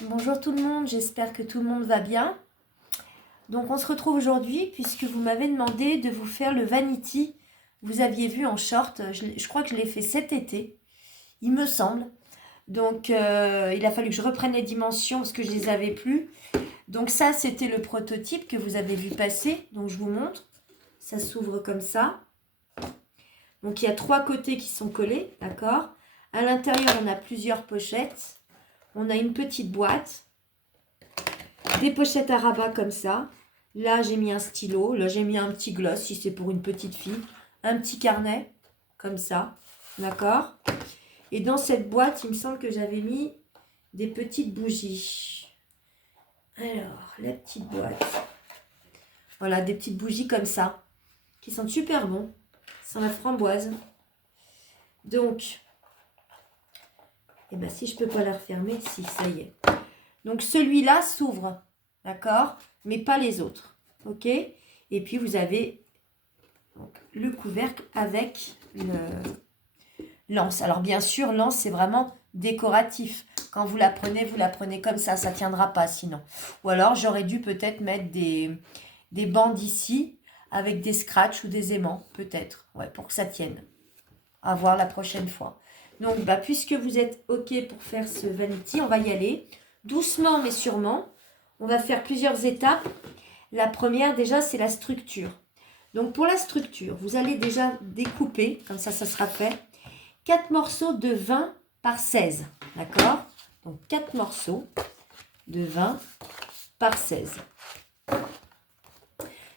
Bonjour tout le monde, j'espère que tout le monde va bien. Donc on se retrouve aujourd'hui puisque vous m'avez demandé de vous faire le vanity. Vous aviez vu en short, je crois que je l'ai fait cet été, il me semble. Donc il a fallu que je reprenne les dimensions parce que je les avais plus. Donc ça c'était le prototype que vous avez vu passer, donc je vous montre. Ça s'ouvre comme ça. Donc il y a 3 côtés qui sont collés, d'accord. À l'intérieur on a plusieurs pochettes. On a une petite boîte. Des pochettes à rabat comme ça. Là, j'ai mis un stylo. Là, j'ai mis un petit gloss si c'est pour une petite fille. Un petit carnet, comme ça. D'accord? Et dans cette boîte, il me semble que j'avais mis des petites bougies. Alors, la petite boîte. Voilà, des petites bougies comme ça. Qui sentent super bon. Sans la framboise. Donc, et ben si je peux pas la refermer, si, ça y est. Donc, celui-là s'ouvre. D'accord? Mais pas les autres. Ok? Et puis, vous avez donc, le couvercle avec l'anse. Alors bien sûr, l'anse, c'est vraiment décoratif. Quand vous la prenez comme ça ne tiendra pas sinon. Ou alors, j'aurais dû peut-être mettre des bandes ici avec des scratchs ou des aimants, peut-être, ouais, pour que ça tienne. À voir la prochaine fois. Donc, puisque vous êtes OK pour faire ce vanity, on va y aller. Doucement mais sûrement. On va faire plusieurs étapes. La première, déjà, c'est la structure. Donc pour la structure, vous allez déjà découper, comme ça sera fait, 4 morceaux de 20 par 16. D'accord? Donc 4 morceaux de 20 par 16.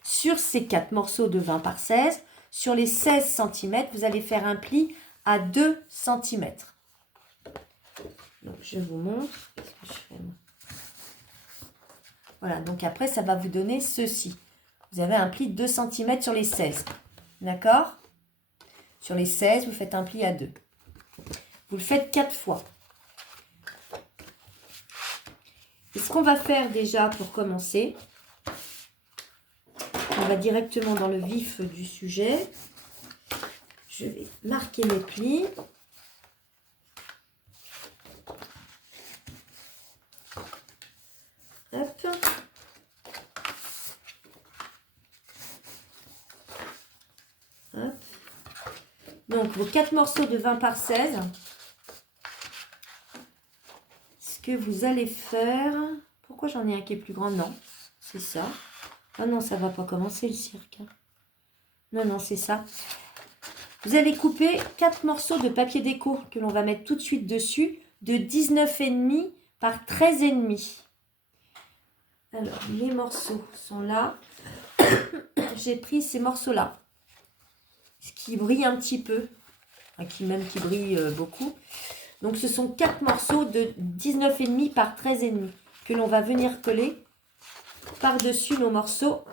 Sur ces 4 morceaux de 20 par 16, sur les 16 cm, vous allez faire un pli à 2 cm. Donc je vous montre. Voilà, donc après ça va vous donner ceci. Vous avez un pli de 2 cm sur les 16. D'accord? Sur les 16, vous faites un pli à 2. Vous le faites 4 fois. Et ce qu'on va faire déjà pour commencer, on va directement dans le vif du sujet. Je vais marquer mes plis. Hop. Hop. Donc vos 4 morceaux de 20 par 16. Ce que vous allez faire... Pourquoi j'en ai un qui est plus grand? Non, c'est ça. Ah non, ça ne va pas commencer le cirque. Non, non, c'est ça. Vous allez couper 4 morceaux de papier déco que l'on va mettre tout de suite dessus, de 19,5 par 13,5. Alors, les morceaux sont là. J'ai pris ces morceaux-là, ce qui brille un petit peu, qui brille beaucoup. Donc, ce sont 4 morceaux de 19,5 par 13,5 que l'on va venir coller par-dessus nos morceaux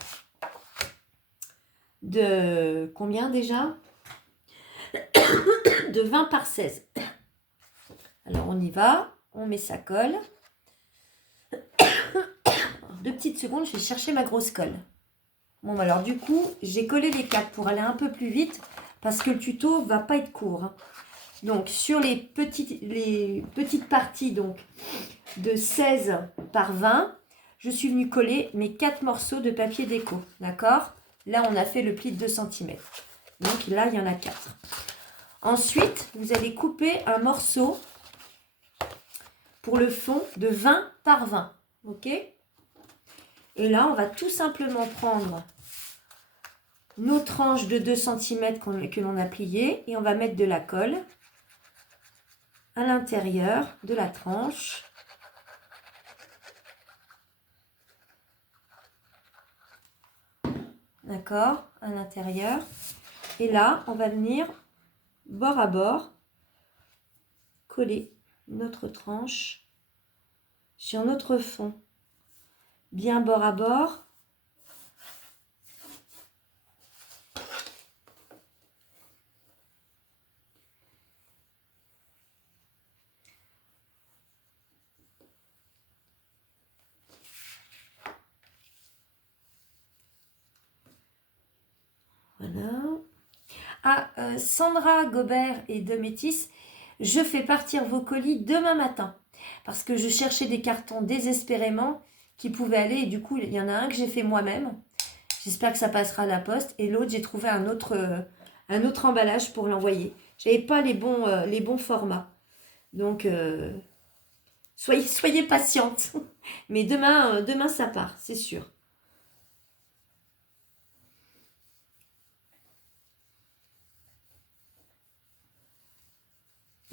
de combien déjà? De 20 par 16. Alors, on y va. On met sa colle. 2 petites secondes, je vais chercher ma grosse colle. Bon, alors du coup, j'ai collé les 4 pour aller un peu plus vite parce que le tuto va pas être court. Donc, sur les petites parties donc, de 16 par 20, je suis venue coller mes 4 morceaux de papier déco. D'accord? Là, on a fait le pli de 2 cm. Donc là, il y en a 4. Ensuite, vous allez couper un morceau pour le fond de 20 par 20. Ok? Et là, on va tout simplement prendre nos tranches de 2 cm que l'on a pliées et on va mettre de la colle à l'intérieur de la tranche. D'accord? À l'intérieur. Et là, on va venir bord à bord coller notre tranche sur notre fond. Bien bord à bord. Voilà. Ah, Sandra Gobert et Demétis, je fais partir vos colis demain matin. parce que je cherchais des cartons désespérément qui pouvaient aller. Et du coup, il y en a un que j'ai fait moi-même. J'espère que ça passera à la poste. Et l'autre, j'ai trouvé un autre emballage pour l'envoyer. Je n'avais pas les bons formats. Donc, soyez patiente. Mais demain, ça part, c'est sûr.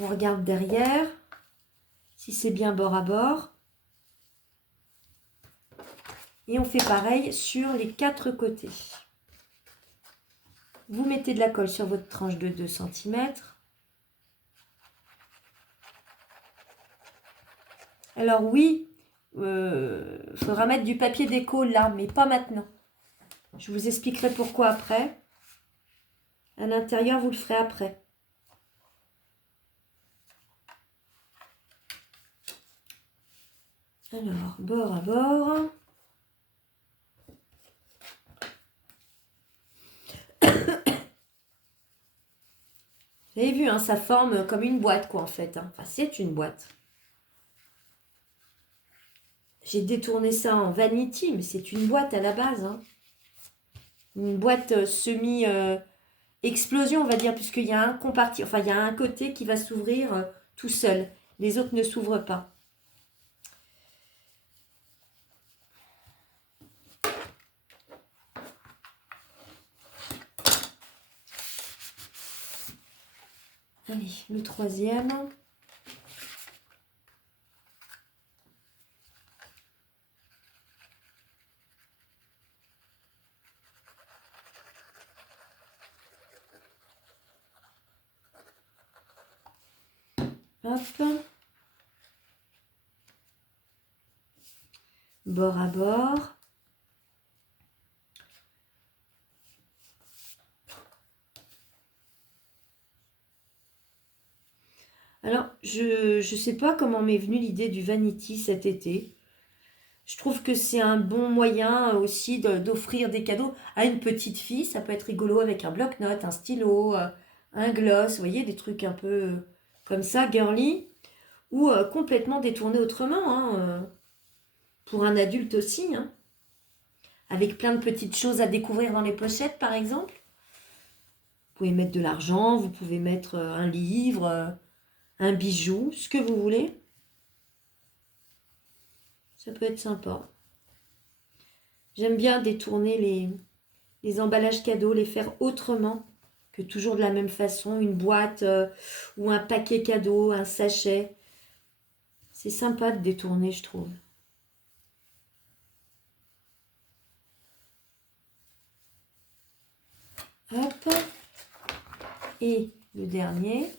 On regarde derrière, si c'est bien bord à bord. Et on fait pareil sur les 4 côtés. Vous mettez de la colle sur votre tranche de 2 cm. Alors oui, faudra mettre du papier déco là, mais pas maintenant. Je vous expliquerai pourquoi après. À l'intérieur, vous le ferez après. Alors, bord à bord. Vous avez vu, hein, ça forme comme une boîte, quoi, en fait. Hein. Enfin, c'est une boîte. J'ai détourné ça en vanity, mais c'est une boîte à la base. Hein. Une boîte semi-explosion, on va dire, puisqu'il y a un compartiment, enfin, il y a un côté qui va s'ouvrir tout seul. Les autres ne s'ouvrent pas. Allez, le troisième. Hop. Bord à bord. Alors, je ne sais pas comment m'est venue l'idée du vanity cet été. Je trouve que c'est un bon moyen aussi d'offrir des cadeaux à une petite fille. Ça peut être rigolo avec un bloc-notes, un stylo, un gloss, vous voyez, des trucs un peu comme ça, girly, ou complètement détournés autrement, hein, pour un adulte aussi, hein, avec plein de petites choses à découvrir dans les pochettes, par exemple. Vous pouvez mettre de l'argent, vous pouvez mettre un livre, un bijou, ce que vous voulez. Ça peut être sympa. J'aime bien détourner les emballages cadeaux, les faire autrement que toujours de la même façon. Une boîte ou un paquet cadeau, un sachet. C'est sympa de détourner, je trouve. Hop. Et le dernier.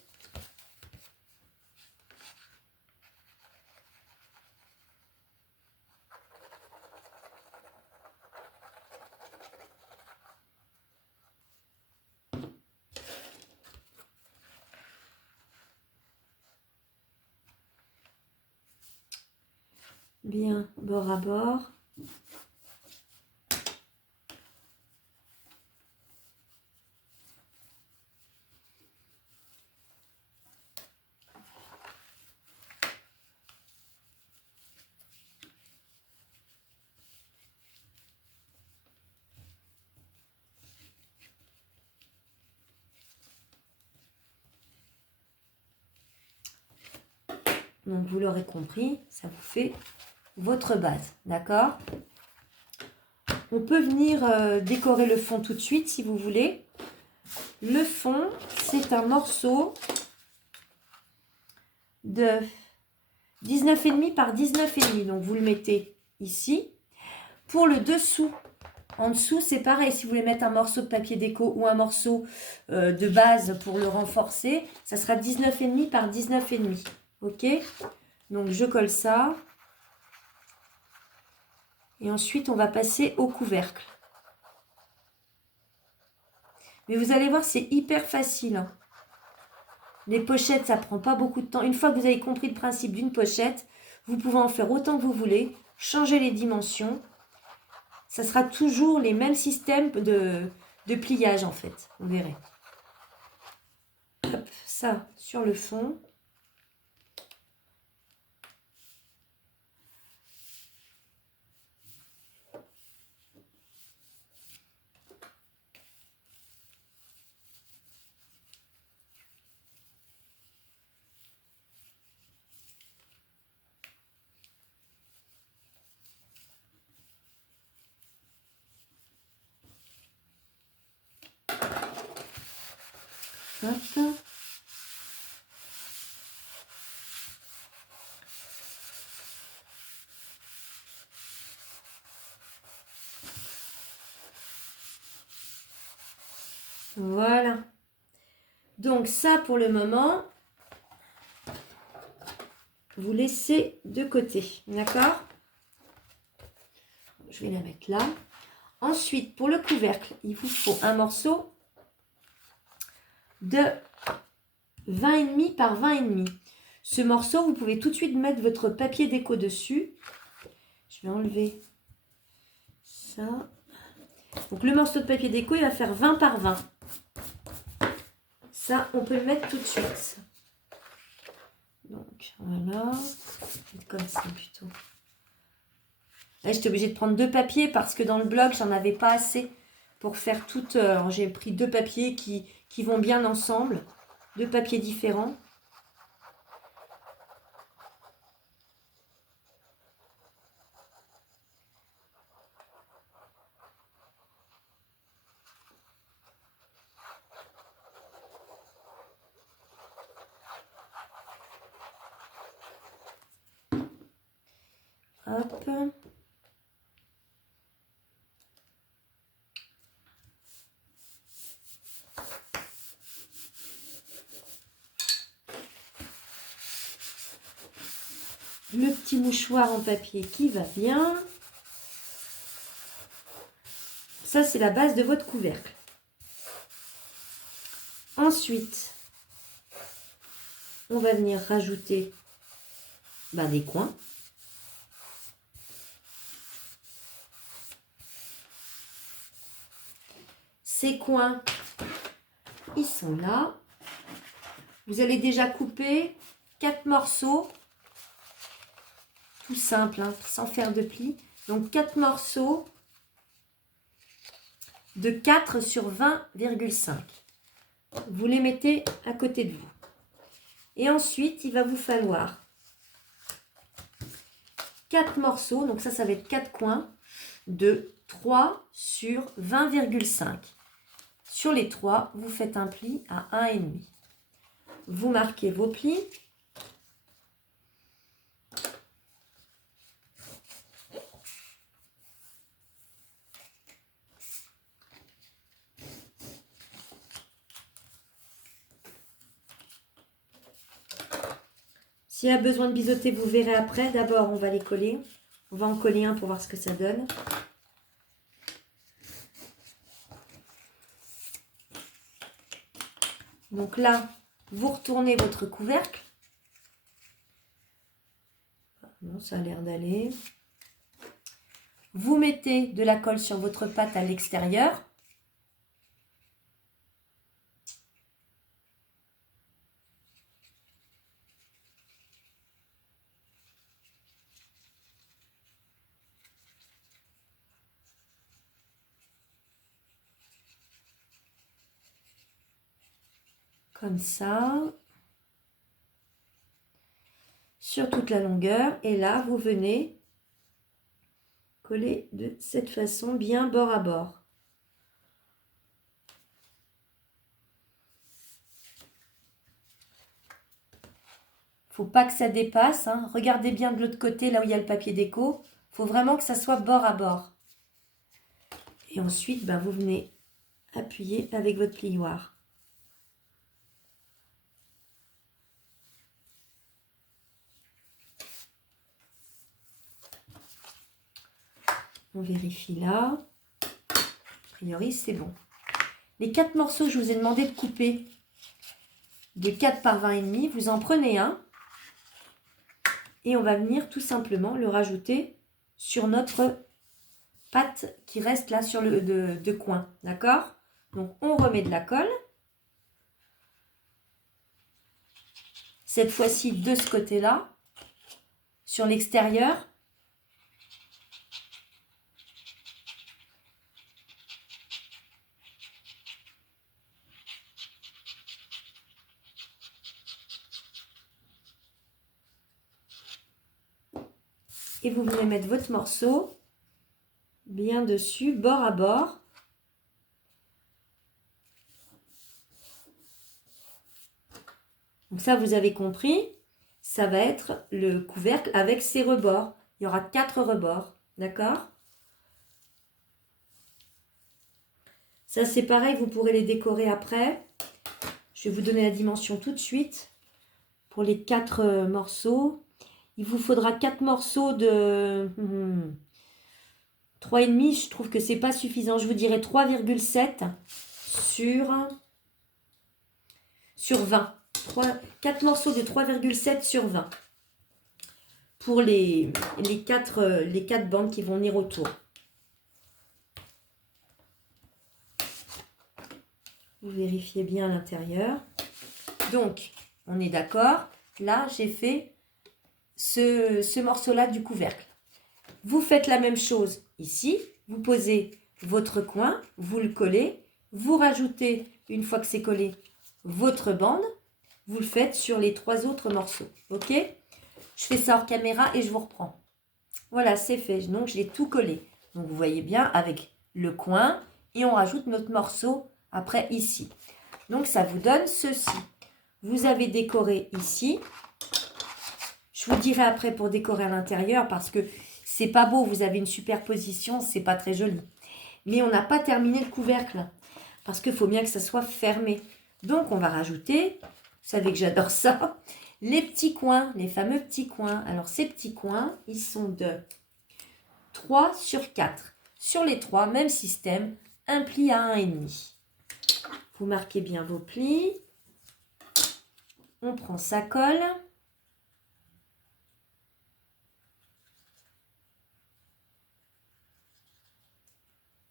Bien bord à bord. Donc vous l'aurez compris, ça vous fait votre base, d'accord? On peut venir décorer le fond tout de suite si vous voulez. Le fond, c'est un morceau de 19,5 par 19,5. Donc vous le mettez ici. Pour le dessous, en dessous, c'est pareil. Si vous voulez mettre un morceau de papier déco ou un morceau de base pour le renforcer, ça sera 19,5 par 19,5. Ok? Donc je colle ça. Et ensuite, on va passer au couvercle. Mais vous allez voir, c'est hyper facile. Hein. Les pochettes, ça prend pas beaucoup de temps. Une fois que vous avez compris le principe d'une pochette, vous pouvez en faire autant que vous voulez. Changer les dimensions. Ça sera toujours les mêmes systèmes de pliage, en fait. Vous verrez. Hop, ça sur le fond. Hop. Voilà. Donc ça, pour le moment, vous laissez de côté. D'accord? Je vais la mettre là. Ensuite, pour le couvercle, il vous faut un morceau de 20,5 par 20,5. Ce morceau, vous pouvez tout de suite mettre votre papier déco dessus. Je vais enlever ça. Donc le morceau de papier déco, il va faire 20 par 20. Ça, on peut le mettre tout de suite. Donc voilà, comme ça plutôt. Là, j'étais obligée de prendre 2 papiers parce que dans le bloc, j'en avais pas assez pour faire toutes. Alors, j'ai pris 2 papiers qui vont bien ensemble, 2 papiers différents. Hop. Le petit mouchoir en papier qui va bien. Ça, c'est la base de votre couvercle. Ensuite, on va venir rajouter des coins. Ces coins, ils sont là. Vous allez déjà couper 4 morceaux. Tout simple, hein, sans faire de plis. Donc 4 morceaux de 4 sur 20,5. Vous les mettez à côté de vous. Et ensuite, il va vous falloir 4 morceaux. Donc ça va être 4 coins de 3 sur 20,5. Sur les 3, vous faites un pli à 1,5. Vous marquez vos plis. S'il y a besoin de biseauter, vous verrez après. D'abord, on va les coller. On va en coller un pour voir ce que ça donne. Donc là, vous retournez votre couvercle. Non, ça a l'air d'aller. Vous mettez de la colle sur votre pâte à l'extérieur. Comme ça. Sur toute la longueur. Et là, vous venez coller de cette façon, bien bord à bord. Faut pas que ça dépasse. Hein. Regardez bien de l'autre côté, là où il y a le papier déco. Il faut vraiment que ça soit bord à bord. Et ensuite, vous venez appuyer avec votre plioir. On vérifie là. A priori, c'est bon. Les 4 morceaux, je vous ai demandé de couper de 4 par 20,5. Vous en prenez un. Et on va venir tout simplement le rajouter sur notre pâte qui reste là sur le de coin. D'accord? Donc, on remet de la colle. Cette fois-ci, de ce côté-là, sur l'extérieur. Et vous venez mettre votre morceau bien dessus, bord à bord. Donc ça, vous avez compris, ça va être le couvercle avec ses rebords. Il y aura 4 rebords, d'accord? Ça, c'est pareil, vous pourrez les décorer après. Je vais vous donner la dimension tout de suite pour les 4 morceaux. Il vous faudra 4 morceaux de 3,5. Je trouve que c'est pas suffisant. Je vous dirais 3,7 sur 20. 4 morceaux de 3,7 sur 20. Pour les 4 bandes qui vont venir autour. Vous vérifiez bien à l'intérieur. Donc, on est d'accord. Là, j'ai fait ce morceau-là du couvercle. Vous faites la même chose ici. Vous posez votre coin, vous le collez. Vous rajoutez, une fois que c'est collé, votre bande. Vous le faites sur les 3 autres morceaux. Ok? Je fais ça hors caméra et je vous reprends. Voilà, c'est fait. Donc, je l'ai tout collé. Donc, vous voyez bien avec le coin. Et on rajoute notre morceau après ici. Donc, ça vous donne ceci. Vous avez décoré ici. Je vous dirai après pour décorer à l'intérieur parce que c'est pas beau. Vous avez une superposition, c'est pas très joli. Mais on n'a pas terminé le couvercle parce qu'il faut bien que ça soit fermé. Donc, on va rajouter, vous savez que j'adore ça, les petits coins, les fameux petits coins. Alors, ces petits coins, ils sont de 3 sur 4. Sur les 3, même système, un pli à 1,5. Vous marquez bien vos plis. On prend sa colle.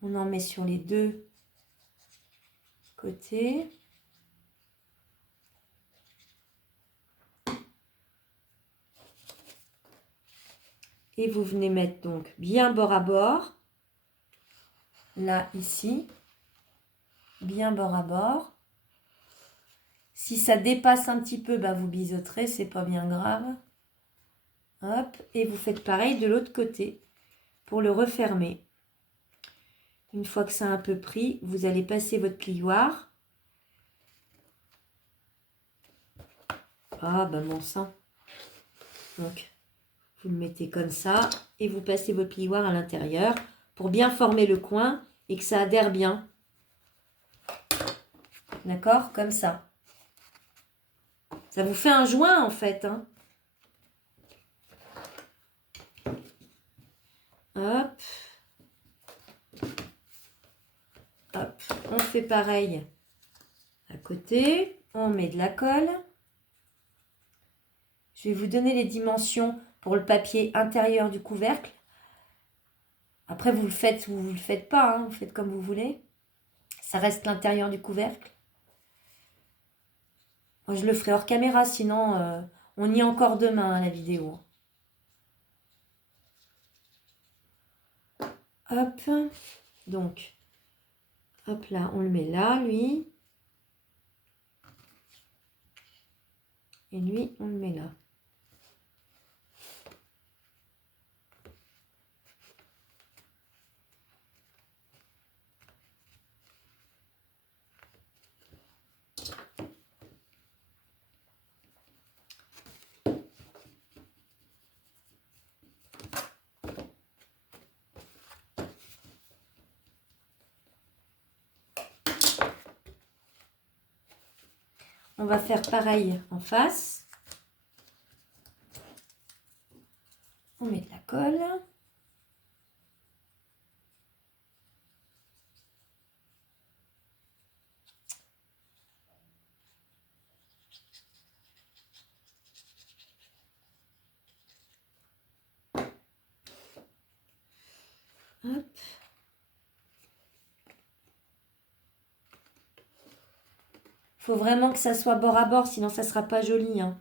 On en met sur les 2 côtés. Et vous venez mettre donc bien bord à bord. Là, ici. Bien bord à bord. Si ça dépasse un petit peu, bah vous biseauterez, c'est pas bien grave. Hop, et vous faites pareil de l'autre côté pour le refermer. Une fois que ça a un peu pris, vous allez passer votre plioir. Ah, bah mon sang. Donc, vous le mettez comme ça et vous passez votre plioir à l'intérieur pour bien former le coin et que ça adhère bien. D'accord? Comme ça. Ça vous fait un joint en fait. Hein. Hop. Hop. On fait pareil à côté. On met de la colle. Je vais vous donner les dimensions pour le papier intérieur du couvercle. Après, vous le faites ou vous le faites pas. Hein. Vous faites comme vous voulez. Ça reste l'intérieur du couvercle. Moi, je le ferai hors caméra, sinon on y est encore demain à la vidéo. Hop. Donc, hop là, on le met là, lui. Et lui, on le met là. On va faire pareil en face. On met de la colle. Hop. Faut vraiment que ça soit bord à bord, sinon ça sera pas joli. Hein.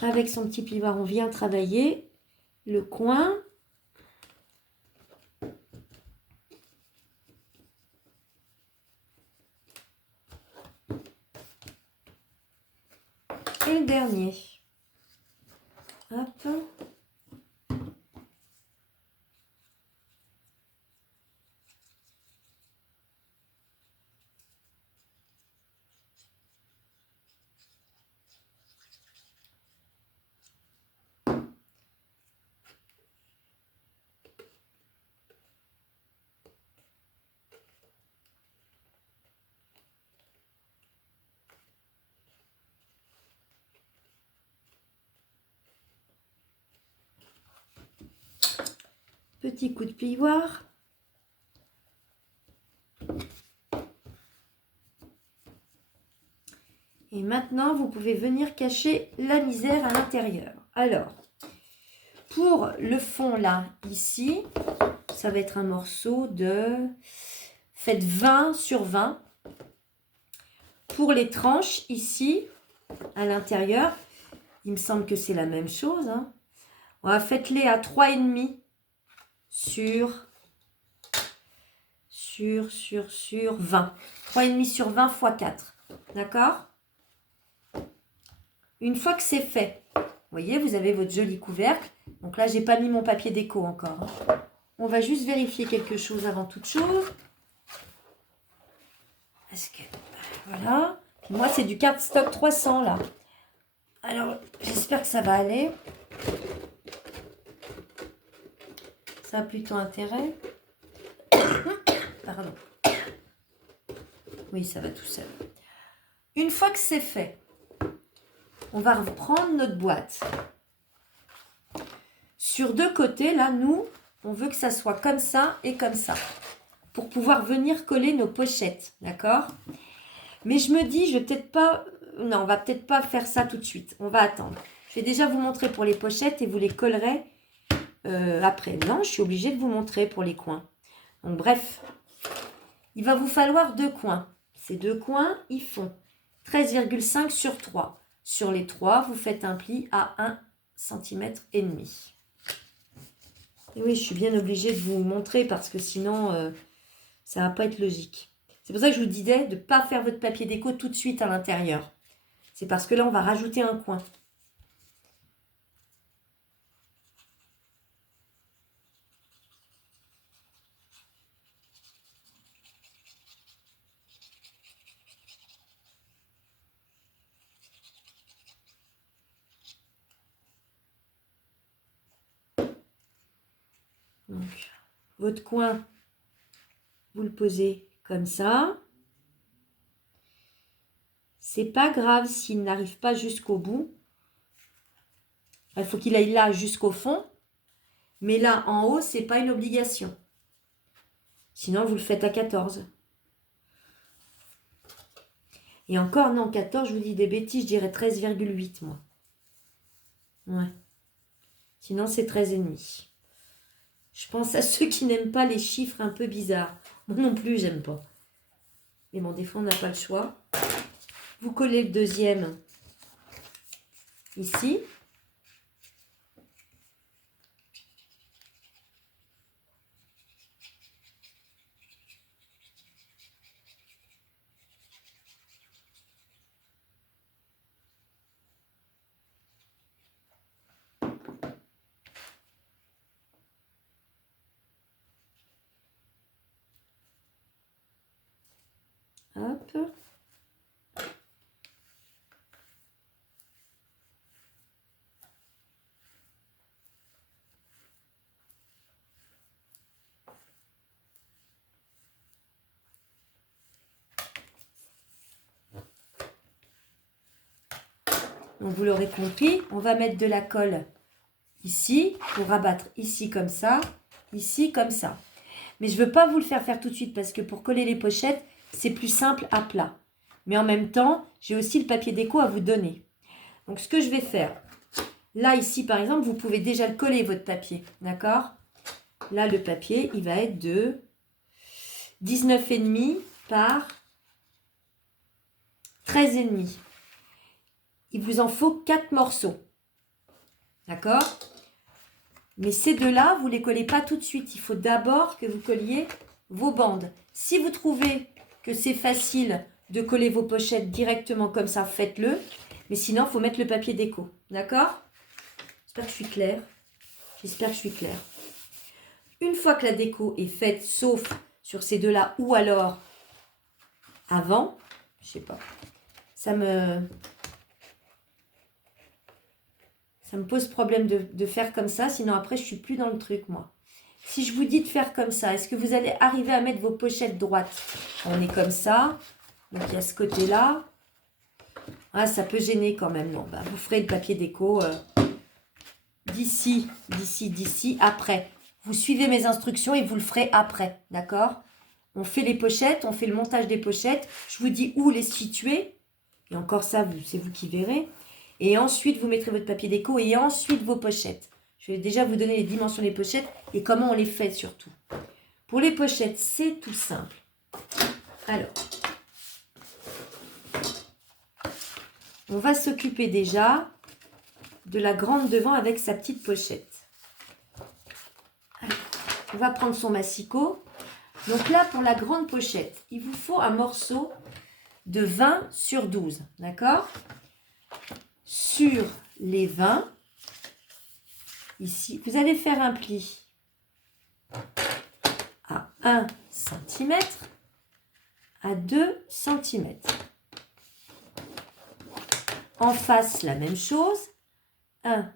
Avec son petit plioir, on vient travailler le coin. Et le dernier. Hop. Petit coup de plioir. Et maintenant, vous pouvez venir cacher la misère à l'intérieur. Alors, pour le fond là, ici, ça va être un morceau de... Faites 20 sur 20. Pour les tranches, ici, à l'intérieur, il me semble que c'est la même chose. Hein. Faites-les à 3,5 sur 20. 3,5 sur 20 fois 4. D'accord? Une fois que c'est fait, vous voyez, vous avez votre joli couvercle. Donc là, j'ai pas mis mon papier déco encore. Hein. On va juste vérifier quelque chose avant toute chose. Parce que, voilà. Puis moi, c'est du cardstock 300 là. Alors, j'espère que ça va aller. Ça a plutôt intérêt. Pardon. Oui, ça va tout seul. Une fois que c'est fait, on va reprendre notre boîte. Sur deux côtés, là, nous, on veut que ça soit comme ça et comme ça. Pour pouvoir venir coller nos pochettes, d'accord? Mais je me dis, je vais peut-être pas... Non, on va peut-être pas faire ça tout de suite. On va attendre. Je vais déjà vous montrer pour les pochettes et vous les collerez après. Non, je suis obligée de vous montrer pour les coins. Donc, bref, il va vous falloir deux coins. Ces deux coins, ils font 13,5 sur 3. Sur les 3, vous faites un pli à 1,5 cm. Et oui, je suis bien obligée de vous montrer parce que sinon, ça ne va pas être logique. C'est pour ça que je vous disais de ne pas faire votre papier déco tout de suite à l'intérieur. C'est parce que là, on va rajouter un coin. Donc, votre coin, vous le posez comme ça. C'est pas grave s'il n'arrive pas jusqu'au bout. Il faut qu'il aille là jusqu'au fond. Mais là, en haut, c'est pas une obligation. Sinon, vous le faites à 14. Et encore, non, 14, je vous dis des bêtises, je dirais 13,8 moi. Ouais. Sinon, c'est 13,5. Je pense à ceux qui n'aiment pas les chiffres un peu bizarres. Moi non plus, j'aime pas. Mais bon, des fois, on n'a pas le choix. Vous collez le deuxième ici. Hop. Donc, vous l'aurez compris, on va mettre de la colle ici pour rabattre ici comme ça, ici comme ça. Mais je ne veux pas vous le faire tout de suite parce que pour coller les pochettes, c'est plus simple à plat. Mais en même temps, j'ai aussi le papier déco à vous donner. Donc, ce que je vais faire, là, ici, par exemple, vous pouvez déjà le coller, votre papier. D'accord? Là, le papier, il va être de 19,5 par 13,5. Il vous en faut 4 morceaux. D'accord? Mais ces deux-là, vous ne les collez pas tout de suite. Il faut d'abord que vous colliez vos bandes. Si vous trouvez que c'est facile de coller vos pochettes directement comme ça, faites-le. Mais sinon, il faut mettre le papier déco. D'accord? J'espère que je suis claire. J'espère que je suis claire. Une fois que la déco est faite, sauf sur ces deux-là, ou alors avant, je sais pas, ça me pose problème de faire comme ça, sinon après je suis plus dans le truc moi. Si je vous dis de faire comme ça, est-ce que vous allez arriver à mettre vos pochettes droites? On est comme ça, donc il y a ce côté-là. Ah, ça peut gêner quand même, non, bah, vous ferez le papier déco d'ici, après. Vous suivez mes instructions et vous le ferez après, d'accord? On fait les pochettes, on fait le montage des pochettes. Je vous dis où les situer. Et encore ça, c'est vous qui verrez. Et ensuite, vous mettrez votre papier déco et ensuite vos pochettes. Je vais déjà vous donner les dimensions des pochettes et comment on les fait surtout. Pour les pochettes, c'est tout simple. Alors, on va s'occuper déjà de la grande devant avec sa petite pochette. Alors, on va prendre son massicot. Donc là, pour la grande pochette, il vous faut un morceau de 20 sur 12, d'accord? Sur les 20, ici, vous allez faire un pli à 1 cm, à 2 cm. En face, la même chose, 1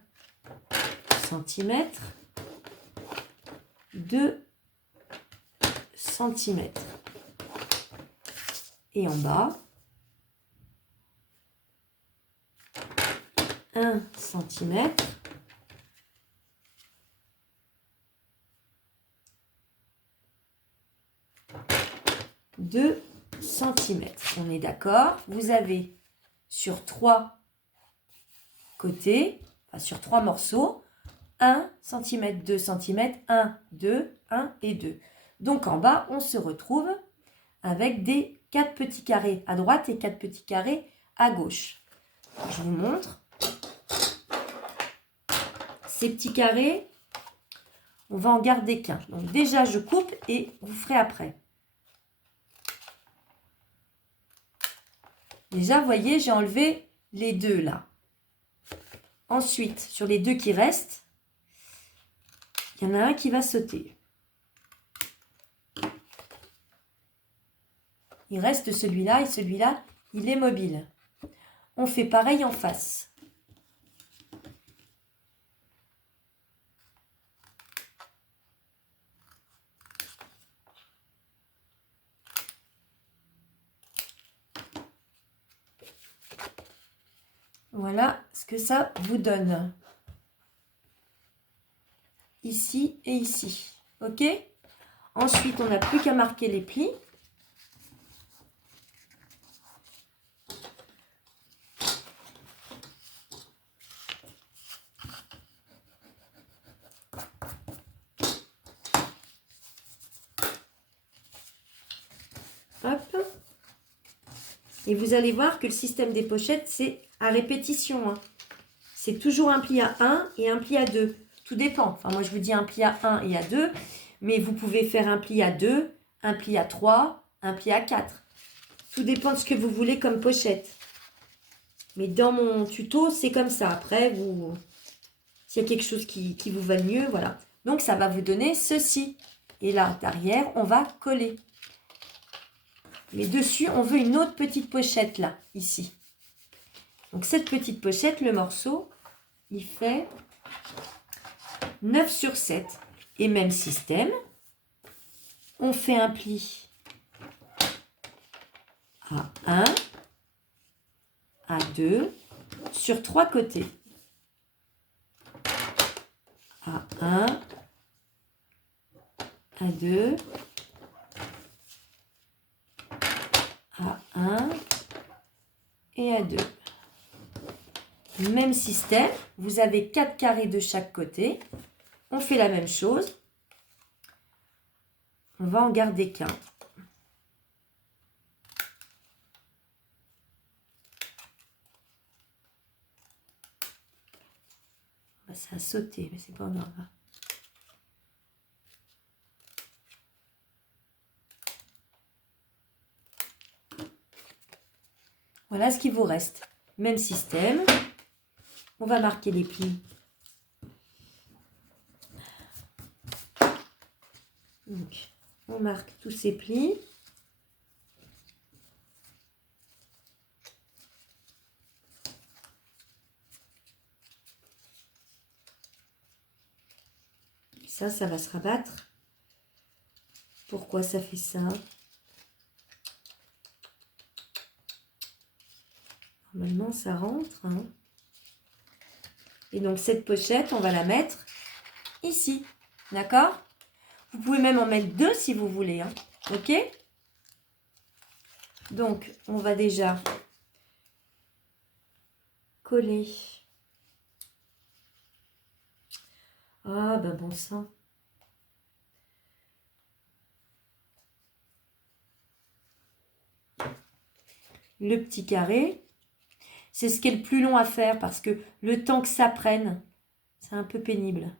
cm, 2 cm. Et en bas, 1 cm, 2 cm. On est d'accord? Vous avez sur 3 côtés, enfin sur 3 morceaux, 1 cm, 2 cm, 1, 2, 1 et 2. Donc en bas, on se retrouve avec des 4 petits carrés à droite et 4 petits carrés à gauche. Je vous montre. Ces petits carrés, on va en garder qu'un. Donc déjà, je coupe et vous ferez après. Déjà, vous voyez, j'ai enlevé les deux là. Ensuite, sur les deux qui restent, il y en a un qui va sauter. Il reste celui-là et celui-là, il est mobile. On fait pareil en face. Voilà ce que ça vous donne. Ici et ici. OK? Ensuite, on n'a plus qu'à marquer les plis. Hop. Et vous allez voir que le système des pochettes, c'est à répétition. Hein. C'est toujours un pli à 1 et un pli à 2. Tout dépend. Enfin, moi, je vous dis un pli à 1 et à 2. Mais vous pouvez faire un pli à 2, un pli à 3, un pli à 4. Tout dépend de ce que vous voulez comme pochette. Mais dans mon tuto, c'est comme ça. Après, s'il y a quelque chose qui vous va mieux, voilà. Donc, ça va vous donner ceci. Et là, derrière, on va coller. Mais dessus, on veut une autre petite pochette, là, ici. Donc, cette petite pochette, le morceau, il fait 9 sur 7. Et même système, on fait un pli à 1, à 2, sur 3 côtés. À 1, à 2, à 1 et à 2. Même système, vous avez 4 carrés de chaque côté. On fait la même chose. On va en garder qu'un. Ça a sauté, mais c'est pas grave. Voilà ce qu'il vous reste. Même système. On va marquer les plis. Donc, on marque tous ces plis. Ça va se rabattre. Pourquoi ça fait ça? Normalement, ça rentre. Hein. Et donc, cette pochette, on va la mettre ici. D'accord? Vous pouvez même en mettre 2 si vous voulez. Hein. Ok? Donc, on va déjà coller. Ah, ben bon sang. Le petit carré. C'est ce qui est le plus long à faire parce que le temps que ça prenne, c'est un peu pénible.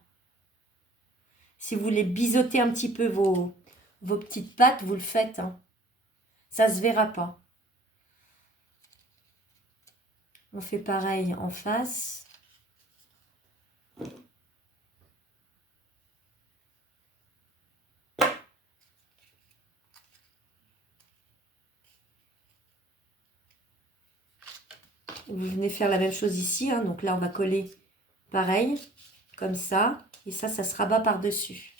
Si vous voulez biseauter un petit peu vos petites pattes, vous le faites. Hein. Ça ne se verra pas. On fait pareil en face. Vous venez faire la même chose ici. Hein. Donc là, on va coller pareil, comme ça. Et ça se rabat par-dessus.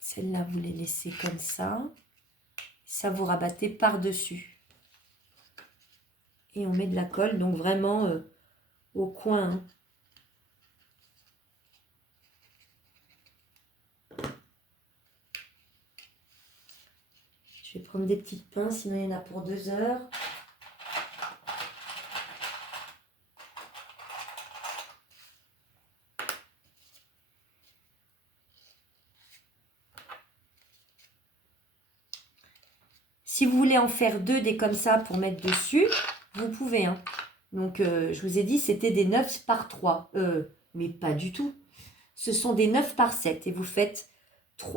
Celle-là, vous les laissez comme ça. Ça, vous rabattez par-dessus. Et on met de la colle, donc vraiment au coin. Hein. Je vais prendre des petites pinces, sinon il y en a pour 2 heures. Si vous voulez en faire 2 des comme ça pour mettre dessus, vous pouvez. Hein. Donc, je vous ai dit, c'était des 9 par 3. Mais pas du tout. Ce sont des 9 par 7. Et vous faites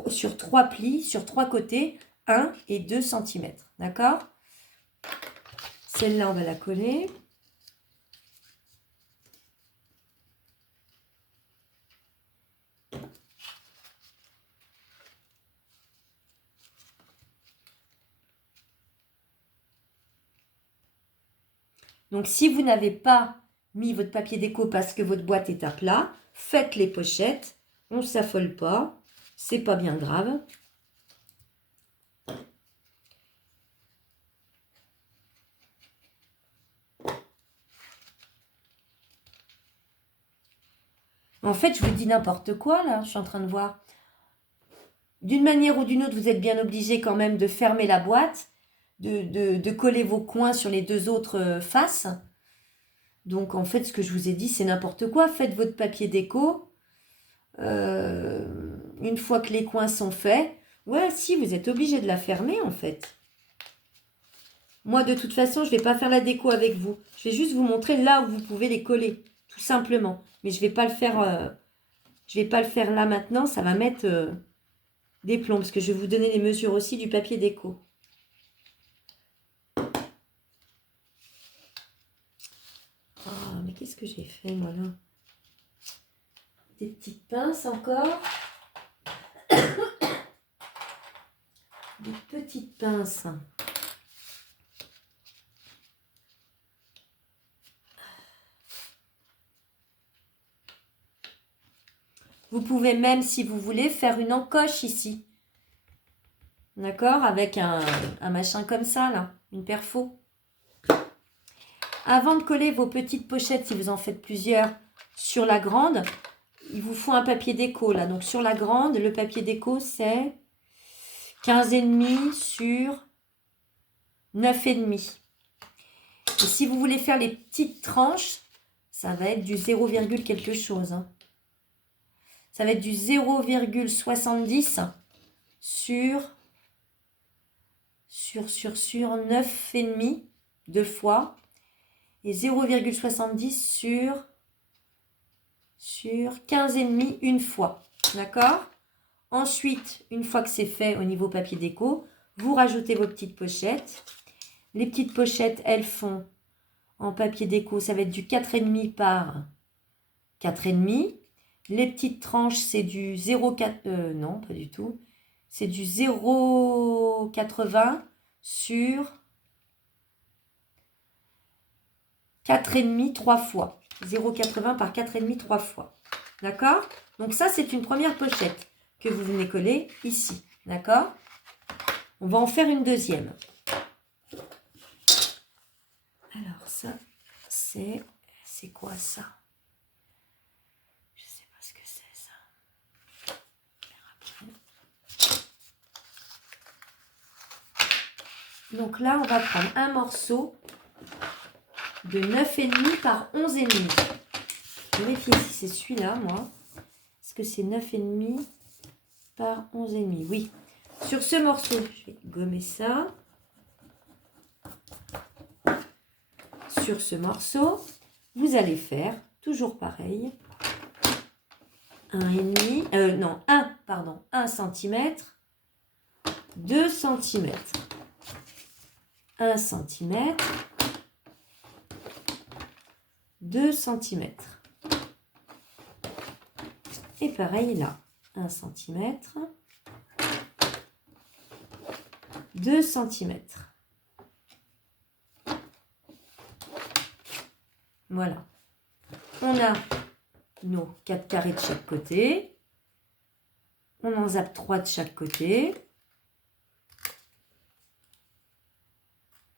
sur 3 plis, sur 3 côtés, 1 et 2 cm. D'accord? Celle-là, on va la coller. Donc, si vous n'avez pas mis votre papier déco parce que votre boîte est à plat, faites les pochettes. On ne s'affole pas. C'est pas bien grave. En fait, je vous dis n'importe quoi, là. Je suis en train de voir. D'une manière ou d'une autre, vous êtes bien obligé quand même de fermer la boîte, de coller vos coins sur les 2 autres faces. Donc, en fait, ce que je vous ai dit, c'est n'importe quoi. Faites votre papier déco. Une fois que les coins sont faits, ouais, si, vous êtes obligé de la fermer, en fait. Moi, de toute façon, je ne vais pas faire la déco avec vous. Je vais juste vous montrer là où vous pouvez les coller, tout simplement. Mais je ne vais pas le faire, je vais pas le faire là maintenant. Ça va mettre des plombs, parce que je vais vous donner les mesures aussi du papier déco. Ah, mais qu'est-ce que j'ai fait, moi, là? Des petites pinces encore. Des petites pinces. Vous pouvez même, si vous voulez, faire une encoche ici. D'accord? Avec un machin comme ça, là. Une perfo. Avant de coller vos petites pochettes, si vous en faites plusieurs, sur la grande, il vous faut un papier déco, là. Donc, sur la grande, le papier déco, c'est 15,5 sur 9,5. Et si vous voulez faire les petites tranches, ça va être du 0, quelque chose. Hein. Ça va être du 0,70 sur 9,5 2 fois. Et 0,70 sur 15,5 une fois. D'accord? Ensuite, une fois que c'est fait au niveau papier déco, vous rajoutez vos petites pochettes. Les petites pochettes, elles font en papier déco, ça va être du 4,5 par 4,5. Les petites tranches, c'est du 0,4... non, pas du tout. C'est du 0,80 sur 4,5 3 fois. 0,80 par 4,5 3 fois. D'accord? Donc ça, c'est une première pochette que vous venez coller ici. D'accord? On va en faire une deuxième. Alors ça, c'est quoi ça? Je sais pas ce que Donc là, on va prendre un morceau de 9,5 par 11,5. Vérifiez si c'est celui-là, moi. Est-ce que c'est 9,5 par 11,5? Oui. Sur ce morceau, je vais gommer ça. Sur ce morceau, vous allez faire toujours pareil. 1 cm, 2 cm, 1 cm, 2 cm. Et pareil là, 1 cm, 2 cm. Voilà. On a nos 4 carrés de chaque côté. On en zappe 3 de chaque côté.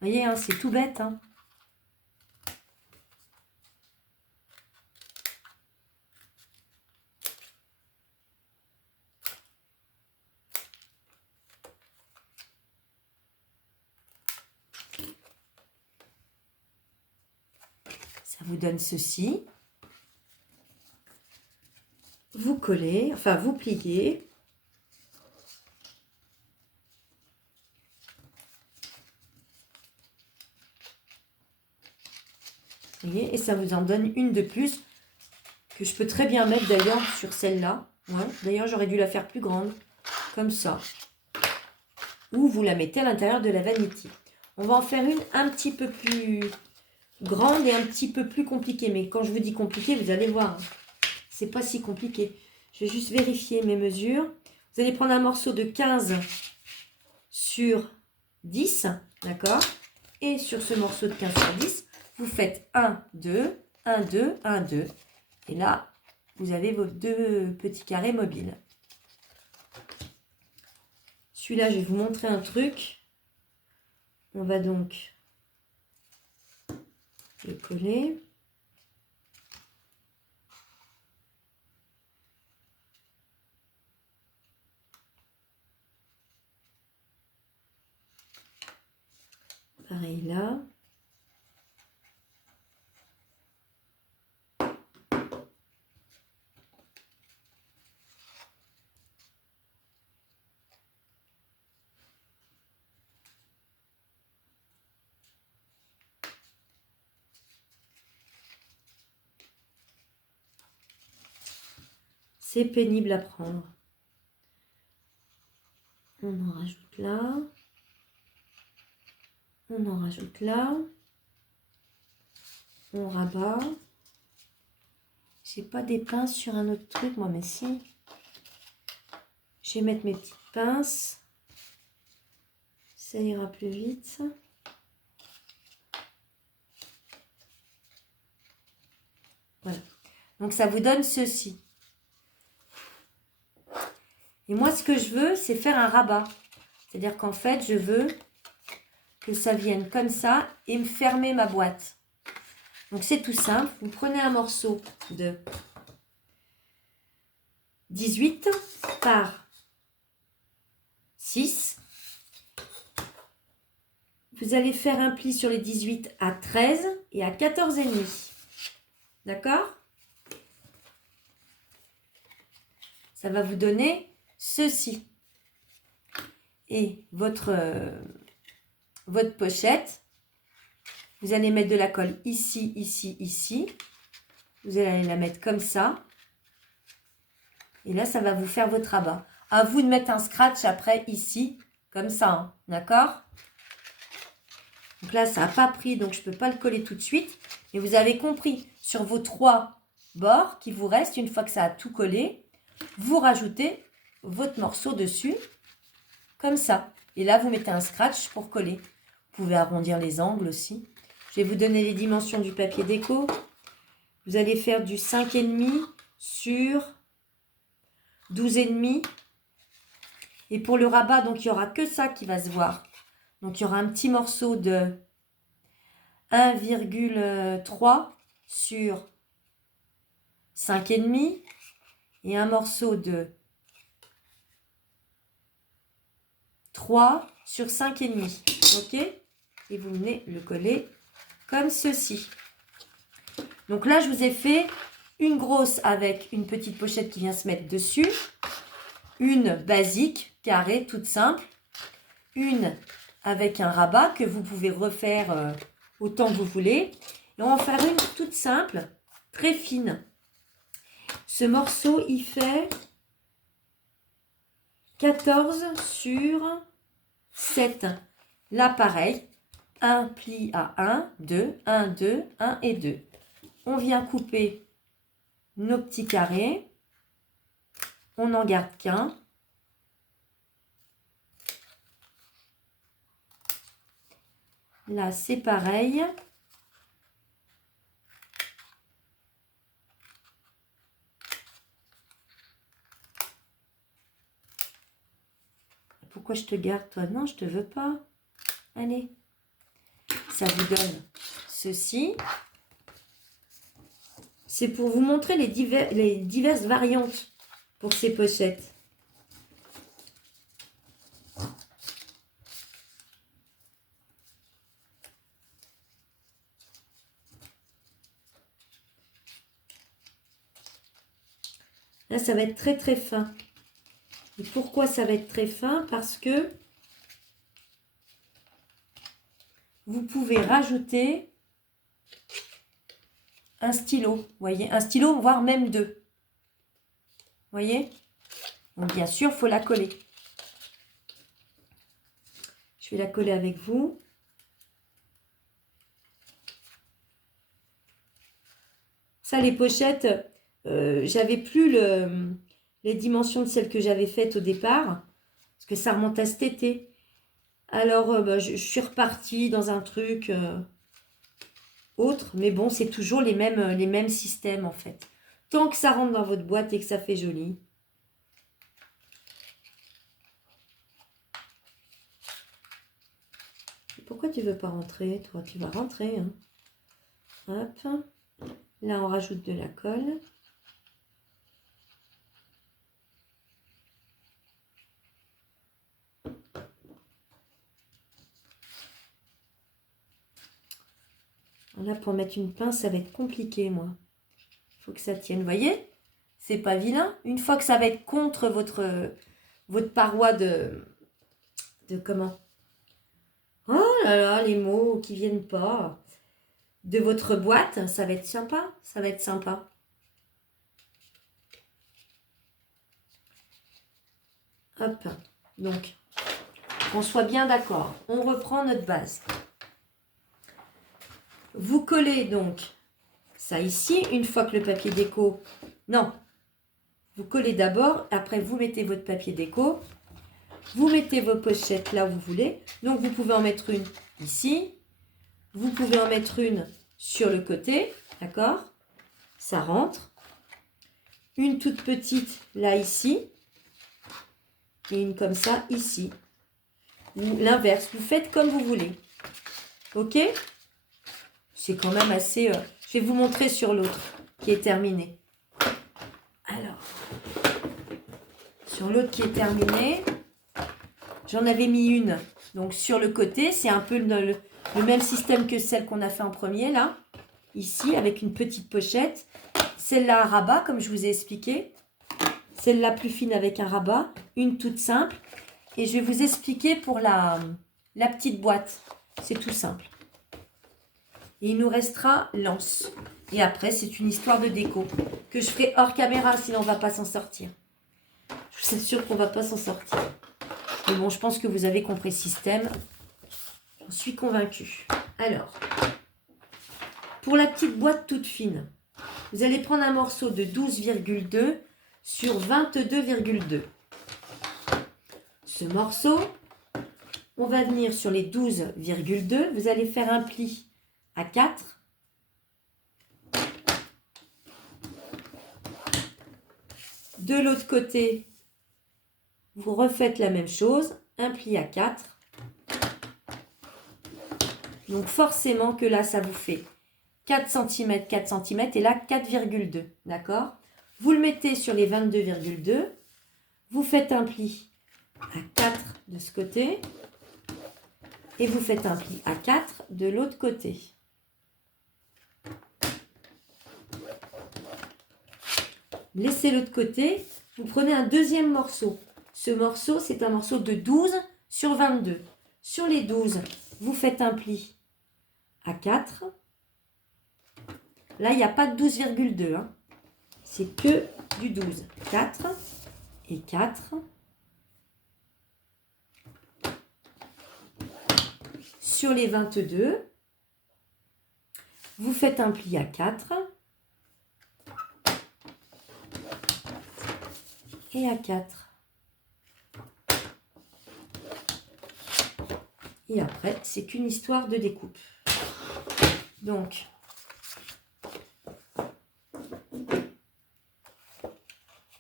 Vous voyez, hein, c'est tout bête. Hein. Ça vous donne ceci. Vous collez, enfin vous pliez. Vous voyez, et ça vous en donne une de plus que je peux très bien mettre d'ailleurs sur celle-là. Ouais, d'ailleurs, j'aurais dû la faire plus grande, comme ça. Ou vous la mettez à l'intérieur de la vanity. On va en faire une un petit peu plus grande et un petit peu plus compliquée. Mais quand je vous dis compliqué, vous allez voir. C'est pas si compliqué. Je vais juste vérifier mes mesures. Vous allez prendre un morceau de 15 sur 10. D'accord? Et sur ce morceau de 15 sur 10, vous faites 1, 2, 1, 2, 1, 2. Et là, vous avez vos 2 petits carrés mobiles. Celui-là, je vais vous montrer un truc. On va donc le coller. Pareil là. C'est pénible à prendre. On en rajoute là. On en rajoute là. On rabat. J'ai pas des pinces sur un autre truc, moi, mais si. Je vais mettre mes petites pinces. Ça ira plus vite. Voilà. Donc, ça vous donne ceci. Et moi, ce que je veux, c'est faire un rabat. C'est-à-dire qu'en fait, je veux que ça vienne comme ça et me fermer ma boîte. Donc, c'est tout simple. Vous prenez un morceau de 18 par 6. Vous allez faire un pli sur les 18 à 13 et à 14,5. D'accord? Ça va vous donner ceci. Et votre pochette, vous allez mettre de la colle ici, ici, ici. Vous allez la mettre comme ça. Et là, ça va vous faire votre rabat. À vous de mettre un scratch après ici, comme ça. Hein, d'accord? Donc là, ça n'a pas pris, donc je ne peux pas le coller tout de suite. Mais vous avez compris, sur vos 3 bords qui vous restent, une fois que ça a tout collé, vous rajoutez votre morceau dessus, comme ça. Et là, vous mettez un scratch pour coller. Vous pouvez arrondir les angles aussi. Je vais vous donner les dimensions du papier déco. Vous allez faire du 5,5 sur 12,5. Et pour le rabat, donc il n'y aura que ça qui va se voir. Donc, il y aura un petit morceau de 1,3 sur 5,5 et un morceau de 3 sur 5,5. ok? Et vous venez le coller comme ceci. Donc là, je vous ai fait une grosse avec une petite pochette qui vient se mettre dessus, une basique, carrée, toute simple, une avec un rabat que vous pouvez refaire autant que vous voulez. Et on va en faire une toute simple, très fine. Ce morceau, il fait 14 sur 7. Là, pareil, un pli à 1, 2, 1, 2, 1 et 2. On vient couper nos petits carrés. On n'en garde qu'un. Là, c'est pareil. Pourquoi je te garde, toi? Non, je te veux pas. Allez. Ça vous donne ceci. C'est pour vous montrer les diverses variantes pour ces pochettes. Là, ça va être très très fin. Et pourquoi ça va être très fin? Parce que vous pouvez rajouter un stylo. Voyez, un stylo, voire même deux. Voyez? Donc, bien sûr, il faut la coller. Je vais la coller avec vous. Ça, les pochettes, j'avais plus les dimensions de celles que j'avais faites au départ. Parce que ça remonte à cet été. Alors, je suis repartie dans un truc autre. Mais bon, c'est toujours les mêmes systèmes, en fait. Tant que ça rentre dans votre boîte et que ça fait joli. Pourquoi tu veux pas rentrer, toi? Tu vas rentrer, hein. Hop. Là, on rajoute de la colle. Là, pour mettre une pince, ça va être compliqué, moi. Il faut que ça tienne. Vous voyez? C'est pas vilain. Une fois que ça va être contre votre paroi de comment? Oh là là, les mots qui viennent pas. De votre boîte, ça va être sympa. Ça va être sympa. Hop. Donc, qu'on soit bien d'accord. On reprend notre base. Vous collez donc ça ici. Une fois que le papier déco... Non. Vous collez d'abord. Après, vous mettez votre papier déco. Vous mettez vos pochettes là où vous voulez. Donc, vous pouvez en mettre une ici. Vous pouvez en mettre une sur le côté. D'accord? Ça rentre. Une toute petite là, ici. Et une comme ça, ici. Ou l'inverse. Vous faites comme vous voulez. Ok? C'est quand même assez... Je vais vous montrer sur l'autre qui est terminé. Alors, sur l'autre qui est terminé, j'en avais mis une donc sur le côté. C'est un peu le même système que celle qu'on a fait en premier, là. Ici, avec une petite pochette. Celle-là à rabat, comme je vous ai expliqué. Celle-là plus fine avec un rabat. Une toute simple. Et je vais vous expliquer pour la petite boîte. C'est tout simple. Et il nous restera l'anse. Et après, c'est une histoire de déco que je ferai hors caméra, sinon on ne va pas s'en sortir. Je suis sûre qu'on ne va pas s'en sortir. Mais bon, je pense que vous avez compris le système. J'en suis convaincue. Alors, pour la petite boîte toute fine, vous allez prendre un morceau de 12,2 sur 22,2. Ce morceau, on va venir sur les 12,2. Vous allez faire un pli à 4. De l'autre côté, vous refaites la même chose, un pli à 4. Donc forcément que là, ça vous fait 4 cm, 4 cm et là 4,2. D'accord? Vous le mettez sur les 22,2. Vous faites un pli à 4 de ce côté. Et vous faites un pli à 4 de l'autre côté. Laissez l'autre côté. Vous prenez un deuxième morceau. Ce morceau, c'est un morceau de 12 sur 22. Sur les 12, vous faites un pli à 4. Là, il n'y a pas de 12,2. Hein. C'est que du 12. 4 et 4. Sur les 22, vous faites un pli à 4 et à 4. Et après, c'est qu'une histoire de découpe. Donc,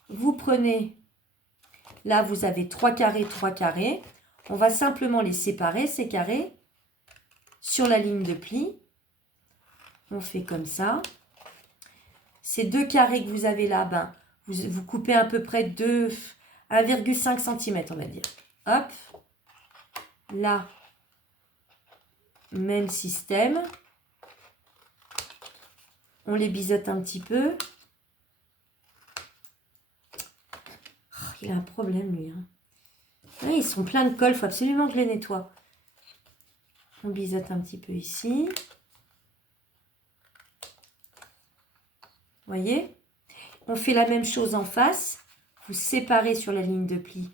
vous prenez, là vous avez 3 carrés, 3 carrés. On va simplement les séparer, ces carrés, sur la ligne de pli. On fait comme ça. Ces 2 carrés que vous avez là, ben, vous coupez à peu près 1,5 cm, on va dire. Hop. Là, même système. On les biseaute un petit peu. Oh, il a un problème, lui. Hein. Ah, ils sont pleins de colle, il faut absolument que je les nettoie. On biseaute un petit peu ici. Voyez? On fait la même chose en face. Vous séparez sur la ligne de pli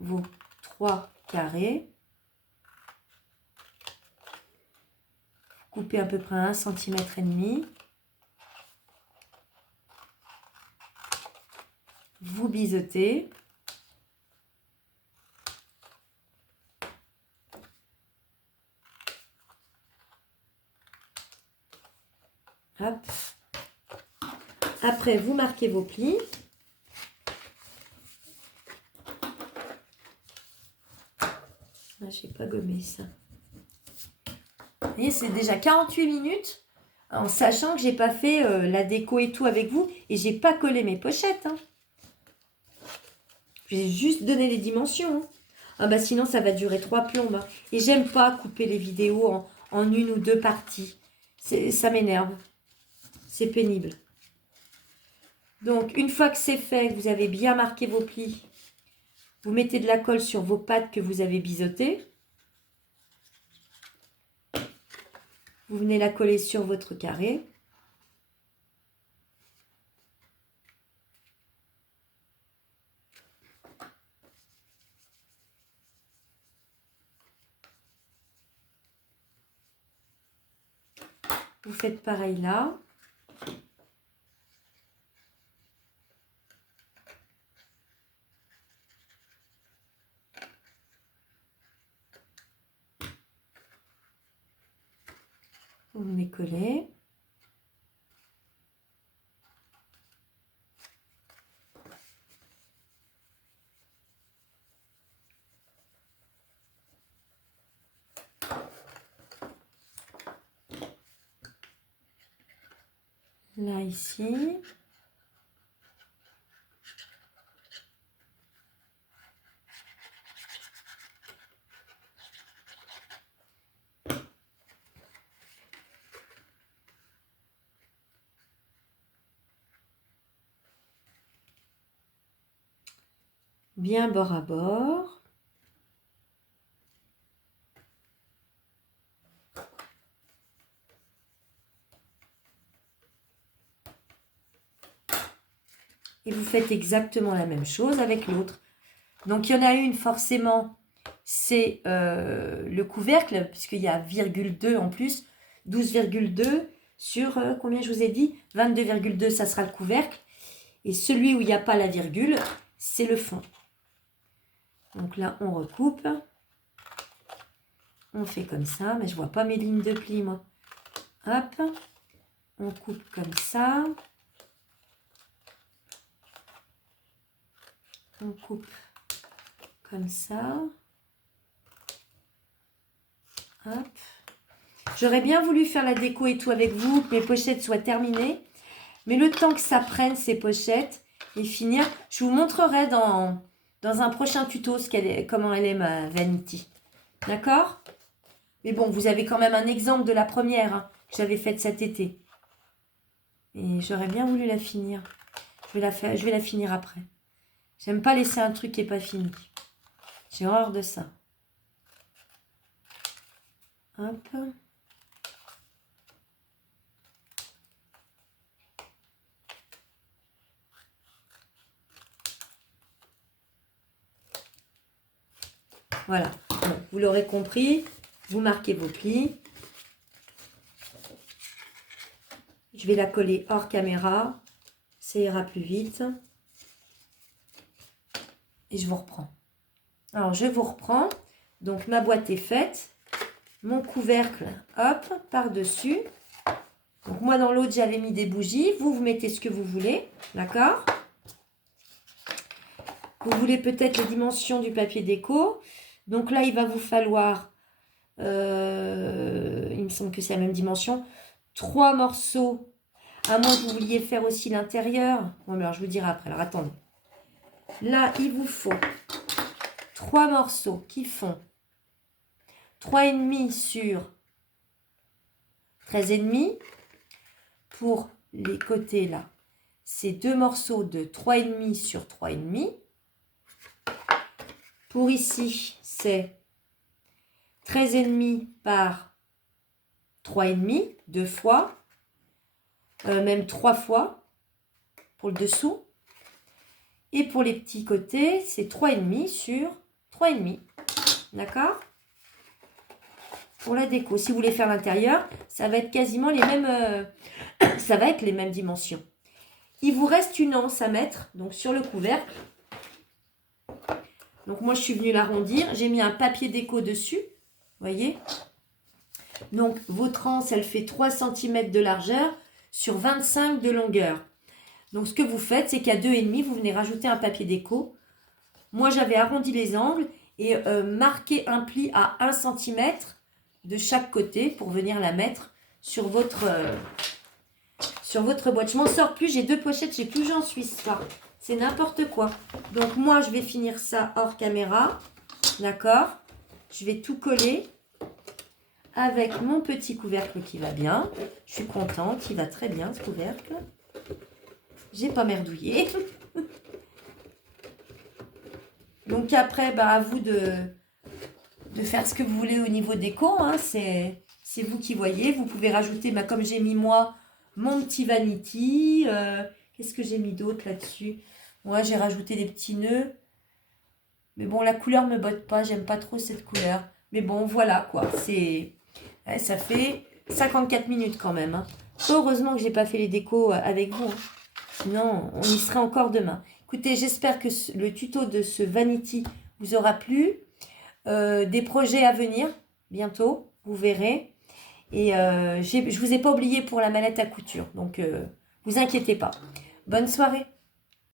vos 3 carrés. Coupez à peu près 1,5 cm. Vous biseautez. Hop. Après, vous marquez vos plis. Ah, je n'ai pas gommé ça. Vous voyez, c'est déjà 48 minutes en sachant que j'ai pas fait la déco et tout avec vous et j'ai pas collé mes pochettes. Hein. J'ai juste donné les dimensions. Hein. Ah bah sinon ça va durer 3 plombes. Hein. Et j'aime pas couper les vidéos en une ou deux parties. Ça m'énerve. C'est pénible. Donc une fois que c'est fait, vous avez bien marqué vos plis. Vous mettez de la colle sur vos pattes que vous avez biseautées. Vous venez la coller sur votre carré. Vous faites pareil là. Vous venez coller. Là, ici. Bien bord à bord. Et vous faites exactement la même chose avec l'autre. Donc, il y en a une, forcément, c'est le couvercle, puisqu'il y a virgule 2 en plus. 12,2 sur, combien je vous ai dit 22,2, ça sera le couvercle. Et celui où il n'y a pas la virgule, c'est le fond. Donc là, on recoupe. On fait comme ça, mais je ne vois pas mes lignes de pli, moi. Hop, on coupe comme ça. On coupe comme ça. Hop. J'aurais bien voulu faire la déco et tout avec vous, que mes pochettes soient terminées. Mais le temps que ça prenne, ces pochettes, et finir, je vous montrerai dans un prochain tuto comment elle est ma vanity. D'accord? Mais bon, vous avez quand même un exemple de la première hein, que j'avais faite cet été. Et j'aurais bien voulu la finir. Je vais la finir après. J'aime pas laisser un truc qui n'est pas fini. J'ai horreur de ça. Hop. Voilà. Bon, vous l'aurez compris. Vous marquez vos plis. Je vais la coller hors caméra. Ça ira plus vite. Et je vous reprends. Alors, je vous reprends. Donc, ma boîte est faite. Mon couvercle, hop, par-dessus. Donc, moi, dans l'autre, j'avais mis des bougies. Vous mettez ce que vous voulez. D'accord? Vous voulez peut-être les dimensions du papier déco. Donc là, il va vous falloir, il me semble que c'est la même dimension, 3 morceaux. À moins que vous vouliez faire aussi l'intérieur. Bon, alors je vous dirai après. Alors, attendez. Là, il vous faut 3 morceaux qui font 3,5 sur 13,5. Pour les côtés, là, c'est 2 morceaux de 3,5 sur 3,5. Pour ici, c'est 13,5 par 3,5, 2 fois, même 3 fois pour le dessous. Et pour les petits côtés, c'est 3,5 sur 3,5. D'accord? Pour la déco, si vous voulez faire l'intérieur, ça va être quasiment les mêmes, ça va être les mêmes dimensions. Il vous reste une anse à mettre, donc sur le couvercle. Donc moi, je suis venue l'arrondir. J'ai mis un papier déco dessus. Vous voyez? Donc, votre anse, elle fait 3 cm de largeur sur 25 de longueur. Donc, ce que vous faites, c'est qu'à 2,5, vous venez rajouter un papier déco. Moi, j'avais arrondi les angles et marqué un pli à 1 cm de chaque côté pour venir la mettre sur votre boîte. Je m'en sors plus. J'ai 2 pochettes. Je sais plus où j'en suis ce soir. C'est n'importe quoi. Donc, moi, je vais finir ça hors caméra. D'accord? Je vais tout coller avec mon petit couvercle qui va bien. Je suis contente. Il va très bien, ce couvercle. J'ai pas merdouillé. Donc, après, bah, à vous de faire ce que vous voulez au niveau déco. Hein. C'est vous qui voyez. Vous pouvez rajouter, bah, comme j'ai mis moi, mon petit vanity. Qu'est-ce que j'ai mis d'autre là-dessus? Moi, j'ai rajouté des petits nœuds. Mais bon, la couleur me botte pas. J'aime pas trop cette couleur. Mais bon, voilà quoi. Ça fait 54 minutes quand même. Hein. Heureusement que j'ai pas fait les décos avec vous. Hein. Sinon, on y serait encore demain. Écoutez, j'espère que le tuto de ce vanity vous aura plu. Des projets à venir bientôt, vous verrez. Et je vous ai pas oublié pour la mallette à couture. Donc, vous inquiétez pas. Bonne soirée.